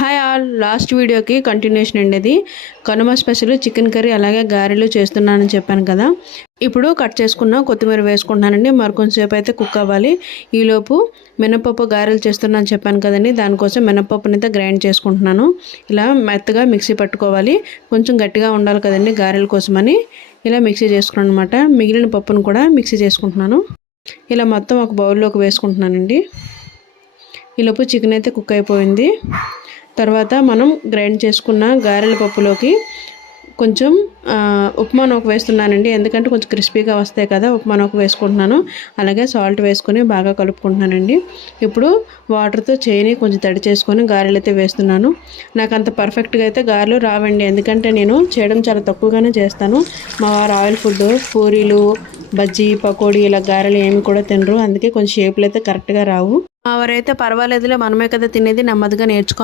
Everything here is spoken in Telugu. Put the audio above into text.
హాయ్ ఆల్, లాస్ట్ వీడియోకి కంటిన్యూషన్ అండి. ఇది కనుమ స్పెషల్ చికెన్ కర్రీ అలాగే గారెలు చేస్తున్నానని చెప్పాను కదా. ఇప్పుడు కట్ చేసుకున్న కొత్తిమీర వేసుకుంటున్నానండి. మరికొంచెంసేపు అయితే కుక్ అవ్వాలి. ఈలోపు మినపప్పు గారెలు చేస్తున్నాను చెప్పాను కదండి, దానికోసం మినపప్పుని అయితే గ్రైండ్ చేసుకుంటున్నాను. ఇలా మెత్తగా మిక్సీ పట్టుకోవాలి. కొంచెం గట్టిగా ఉండాలి కదండి గారెల కోసమని ఇలా మిక్సీ చేసుకున్నాను అనమాట. మిగిలిన పప్పును కూడా మిక్సీ చేసుకుంటున్నాను. ఇలా మొత్తం ఒక బౌల్లోకి వేసుకుంటున్నానండి. ఈలోపు చికెన్ అయితే కుక్ అయిపోయింది. తర్వాత మనం గ్రైండ్ చేసుకున్న గారెల పప్పులోకి కొంచెం ఉప్మా నూక వేస్తున్నానండి. ఎందుకంటే కొంచెం క్రిస్పీగా వస్తాయి కదా, ఉప్మా నూక వేసుకుంటున్నాను. అలాగే సాల్ట్ వేసుకొని బాగా కలుపుకుంటున్నానండి. ఇప్పుడు వాటర్తో చేయిని కొంచెం తడి చేసుకొని గారెలు అయితే వేస్తున్నాను. నాకు అంత పర్ఫెక్ట్గా అయితే గారెలు రావండి, ఎందుకంటే నేను చేయడం చాలా తక్కువగానే చేస్తాను. మా వారు ఆయిల్ ఫుడ్, పూరీలు, బజ్జీ, పకోడీ ఇలా గారెలు ఏమి కూడా తినరు. అందుకే కొంచెం షేపులు అయితే కరెక్ట్గా రావు. మా వారైతే పర్వాలేదులే, మనమే కదా తినేది, నెమ్మదిగా నేర్చుకో